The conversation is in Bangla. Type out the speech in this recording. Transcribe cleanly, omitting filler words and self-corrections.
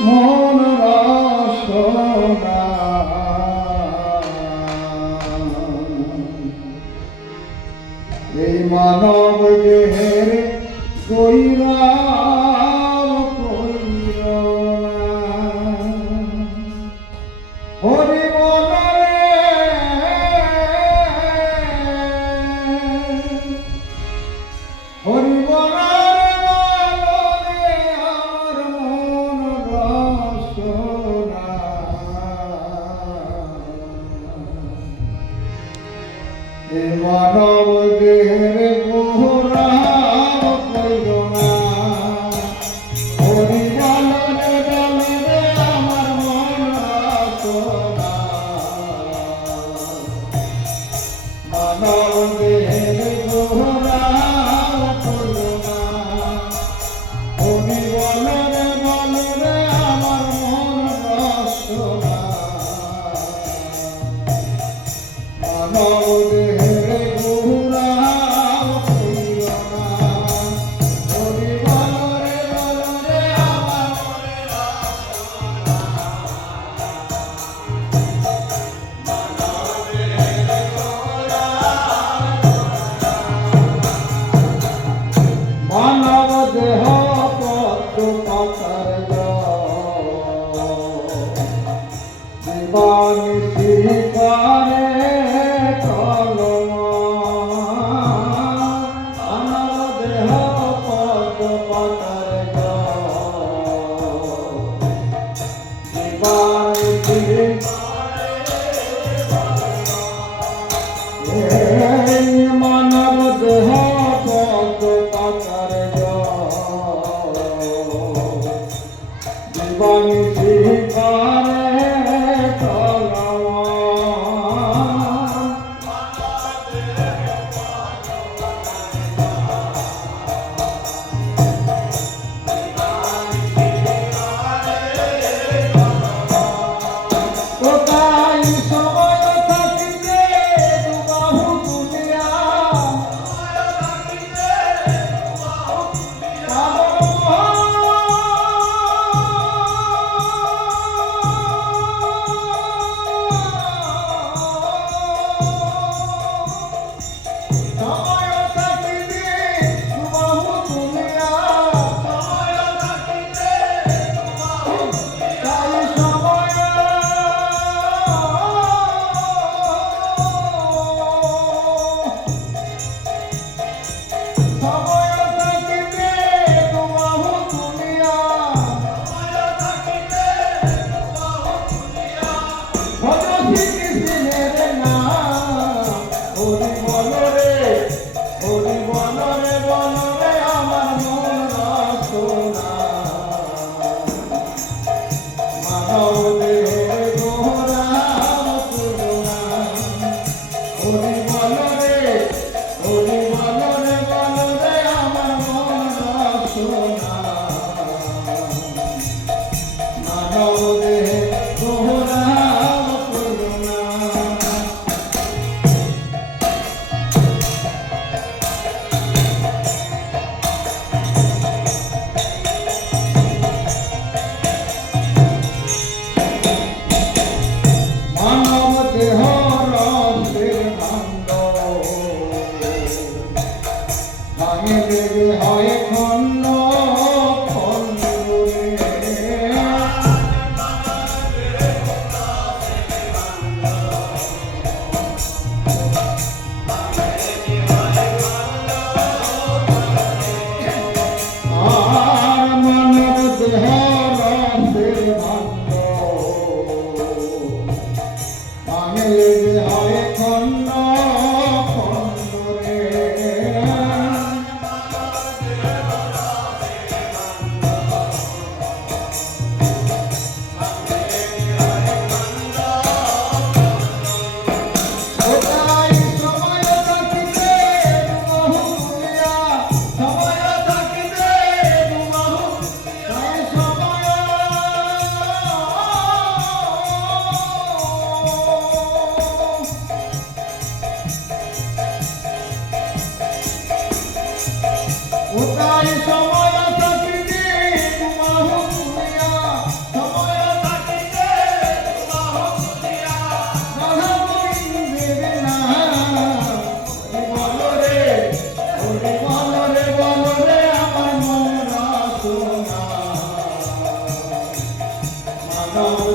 মন রসনা এই মানব দেহের কইরা হরি মনরে হরি মনরে আমার মন রসনা এ মানব দেহের গোরা কইল না হরি মনরে বলরে আমার মন রসনা মানব দেহের গোরা কইল না হরি মনরে বলরে আমার মন রসনা মানব দেহের গোরা কইল না হরি মনরে বলরে আমার মানব দেহ পদ্ম পাতার জীবন শিকারে কলম মানব দেহ পদ্ম পাতার জীবন শিকারে মানব দেহ পদ্ম পাতার জীবন শিকারে কলম কোথায় সময় থাকিতে দুবাহু দুনিয়া হয় খন্ড খন্ড আর মানব দেহ রসের ভাণ্ড ভাঙলে হয় খন্ড খন্ড রে রাম